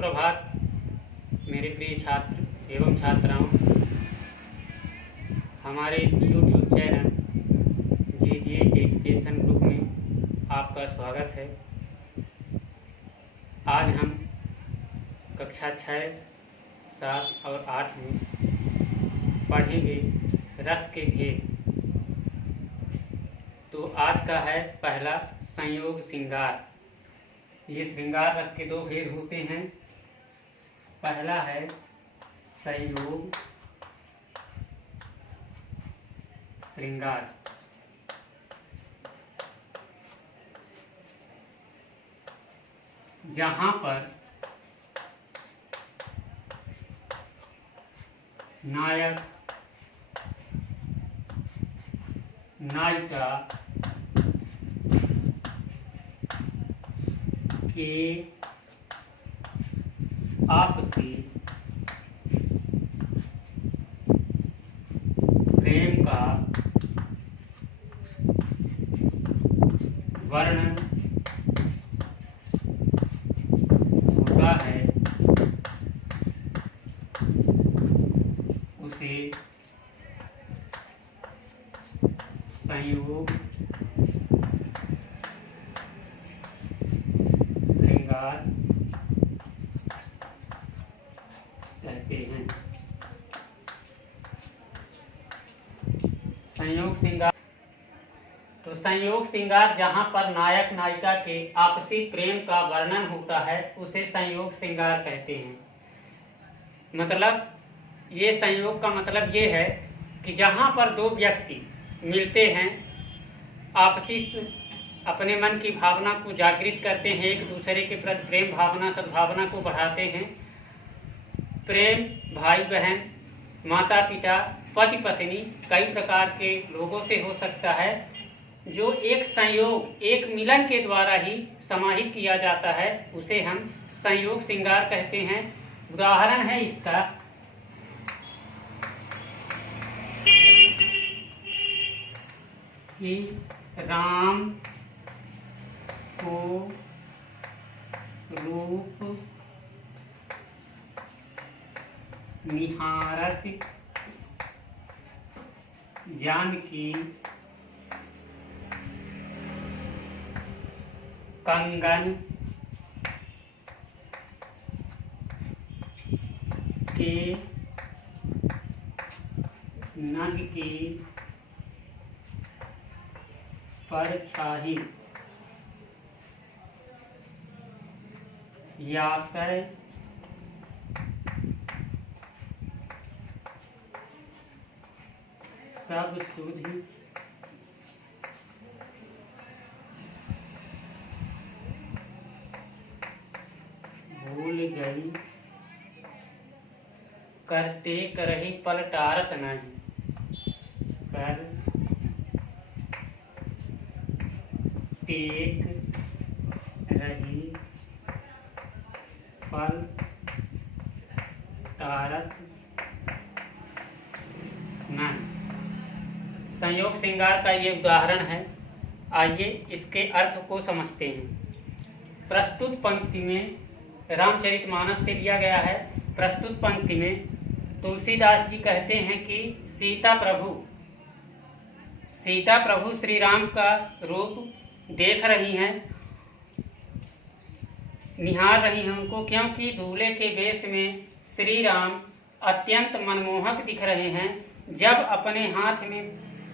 सुप्रभात मेरे प्रिय छात्र एवं छात्राओं। हमारे YouTube channel JJ education group में आपका स्वागत है। आज हम कक्षा 6, 7 और 8 में पढ़ेंगे रस के भेद। तो आज का है पहला संयोग श्रृंगार। ये श्रृंगार रस के 2 भेद होते हैं। पहला है संयोग श्रृंगार। जहाँ पर नायक नायिका के आपसी प्रेम का वर्णन होता है, उसे संयोग श्रृंगार कहते हैं। संयोग श्रृंगार तो संयोग श्रृंगार जहाँ पर नायक नायिका के आपसी प्रेम का वर्णन होता है उसे संयोग श्रृंगार कहते हैं। मतलब ये संयोग का मतलब ये है कि जहाँ पर 2 व्यक्ति मिलते हैं, आपसी अपने मन की भावना को जागृत करते हैं, एक दूसरे के प्रति प्रेम भावना सद्भावना को बढ़ाते हैं। प्रेम भाई बहन, माता पिता, पति पत्नी, कई प्रकार के लोगों से हो सकता है, जो एक संयोग एक मिलन के द्वारा ही समाहित किया जाता है, उसे हम संयोग श्रृंगार कहते हैं। उदाहरण है इसका कि राम को रूप निहारत जानकी कंगन के नग की परछाई याकर सब सुध भूल गई, करते करही पलटारत नहीं, कर टेक रही पल टारत नहीं। संयोग श्रृंगार का ये उदाहरण है। आइए इसके अर्थ को समझते हैं। प्रस्तुत पंक्ति में रामचरितमानस से लिया गया है। प्रस्तुत पंक्ति में तुलसीदास जी कहते हैं कि सीता प्रभु श्री राम का रूप देख रही हैं, निहार रही हैं उनको, क्योंकि दूल्हे के वेश में श्री राम अत्यंत मनमोहक दिख रहे हैं। जब अपने हाथ में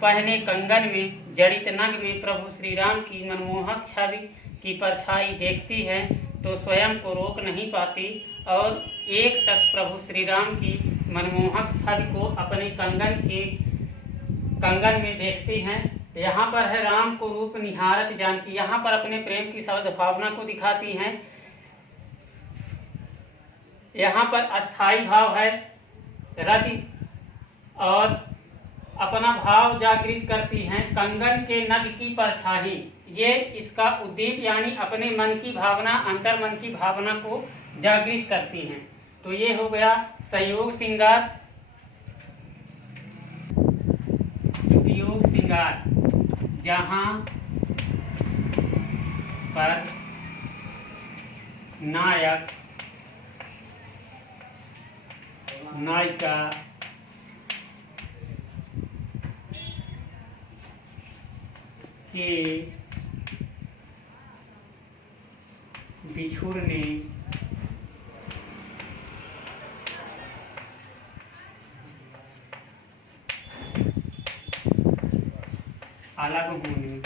पहने कंगन में जड़ित नग में प्रभु श्री राम की मनमोहक छवि की परछाई देखती है तो स्वयं को रोक नहीं पाती और एक टक प्रभु श्री राम की मनमोहक छवि को अपने कंगन में देखती हैं। यहाँ पर है राम को रूप निहारत जानकी, यहाँ पर अपने प्रेम की सद्भावना को दिखाती हैं। यहाँ पर अस्थाई भाव है रति और अपना भाव जागृत करती हैं। कंगन के नग की परछाई, ये इसका उद्दीप यानी अपने मन की भावना, अंतर मन की भावना को जागृत करती हैं। तो ये हो गया संयोग श्रृंगार। वियोग श्रृंगार, जहाँ पर नायक नायिका के बिछुड़ने अलग होने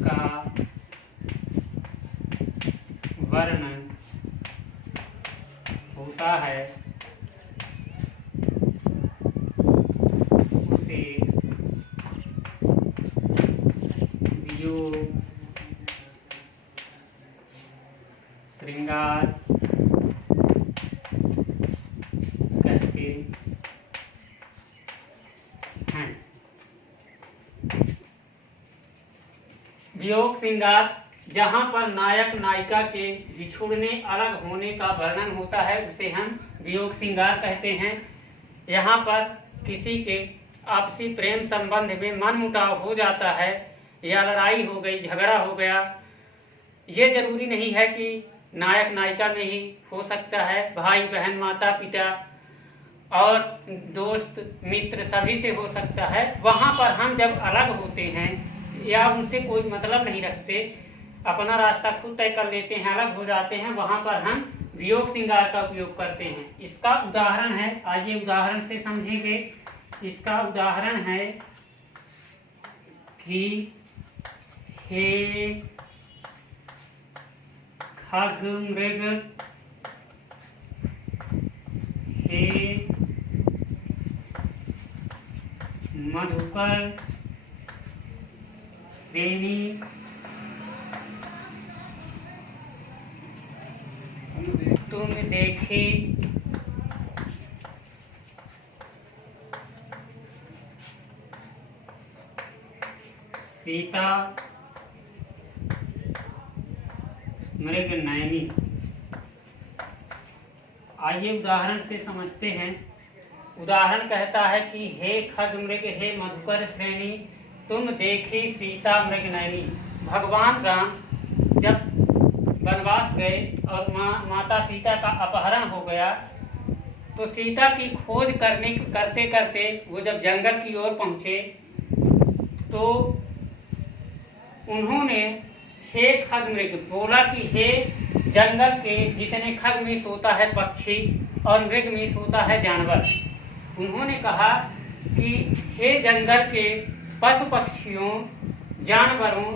का वर्णन होता है उसे वियोग श्रृंगार कहते हैं। वियोग श्रृंगार जहाँ पर नायक नायिका के बिछुड़ने अलग होने का वर्णन होता है उसे हम वियोग श्रृंगार कहते हैं। यहाँ पर किसी के आपसी प्रेम संबंध में मनमुटाव हो जाता है या लड़ाई हो गई, झगड़ा हो गया। ये जरूरी नहीं है कि नायक नायिका में ही हो सकता है, भाई बहन माता पिता और दोस्त मित्र सभी से हो सकता है। वहाँ पर हम जब अलग होते हैं या उनसे कोई मतलब नहीं रखते, अपना रास्ता खुद तय कर लेते हैं, अलग हो जाते हैं, वहाँ पर हम वियोग श्रृंगार का उपयोग करते हैं। इसका उदाहरण है, आइए उदाहरण से समझेंगे। इसका उदाहरण है कि हे खग मृग, हे मधुकर श्रेणी, तुम देखे सीता मृग नयनी। आइए उदाहरण से समझते हैं। उदाहरण कहता है कि हे खग मृग, हे मधुकर श्रेणी, तुम देखी सीता मृग नयनी। भगवान राम जब वनवास गए और माता सीता का अपहरण हो गया, तो सीता की खोज करते करते वो जब जंगल की ओर पहुँचे तो उन्होंने हे खग मृग बोला कि हे जंगल के जितने खग मीस होता है पक्षी और मृग मीस होता है जानवर, उन्होंने कहा कि हे जंगल के पशु पक्षियों जानवरों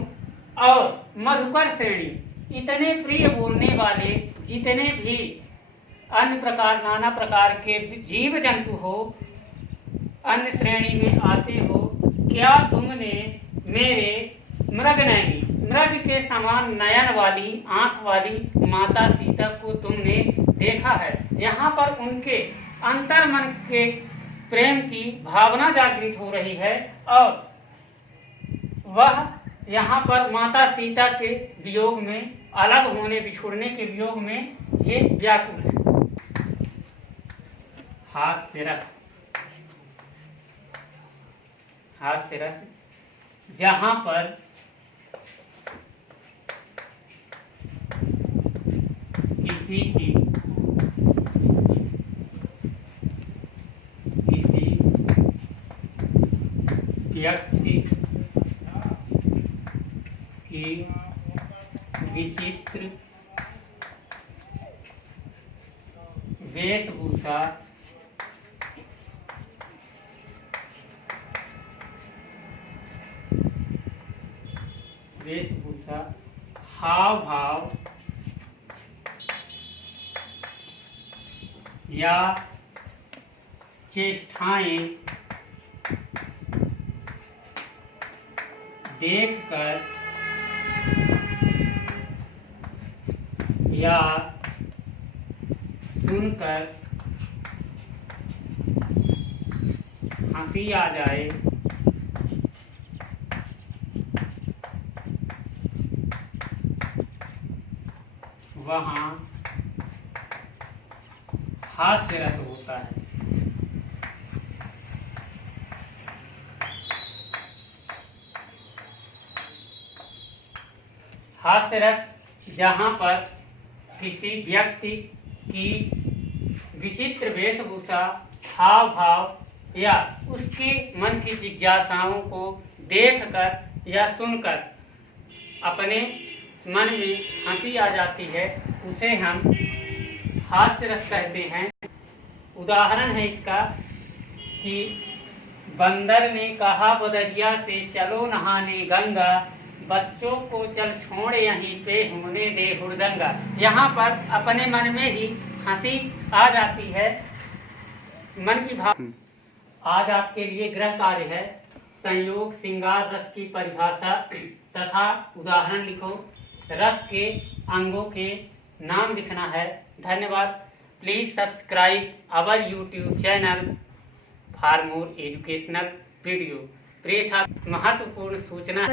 और मधुकर श्रेणी, इतने प्रिय बोलने वाले जितने भी अन्य प्रकार नाना प्रकार के जीव जंतु हो, अन्य श्रेणी में आते हो, क्या तुमने मेरे मृग नयनी, मृग के समान नयन वाली आंख वाली माता सीता को तुमने देखा है। यहाँ पर उनके अंतर्मन के प्रेम की भावना जागृत हो रही है और वह यहाँ पर माता सीता के वियोग में, अलग होने बिछुड़ने के वियोग में ये व्याकुल है। हास्य रस, हास्य रस जहाँ पर किसी व्यक्ति की विचित्र वेशभूषा हाव भाव या चेष्टाएं देखकर या सुनकर हंसी आ जाए, वहाँ हास्य रस होता है। हास्य रस जहाँ पर किसी व्यक्ति की विचित्र वेशभूषा, हाव भाव या उसके मन की जिज्ञासाओं को देखकर या सुनकर अपने मन में हंसी आ जाती है, उसे हम हास्य रस कहते हैं। उदाहरण है इसका कि बंदर ने कहा बदरिया से चलो नहाने गंगा, बच्चों को चल छोड़ यहीं पे होने दे हुड़दंगा। यहाँ पर अपने मन में ही हंसी आ जाती है, मन की भाव। आज आपके लिए गृह कार्य है, संयोग श्रृंगार रस की परिभाषा तथा उदाहरण लिखो। रस के अंगों के नाम लिखना है। धन्यवाद। Please subscribe our YouTube channel for more educational video. प्रिय छात्र, महत्वपूर्ण सूचना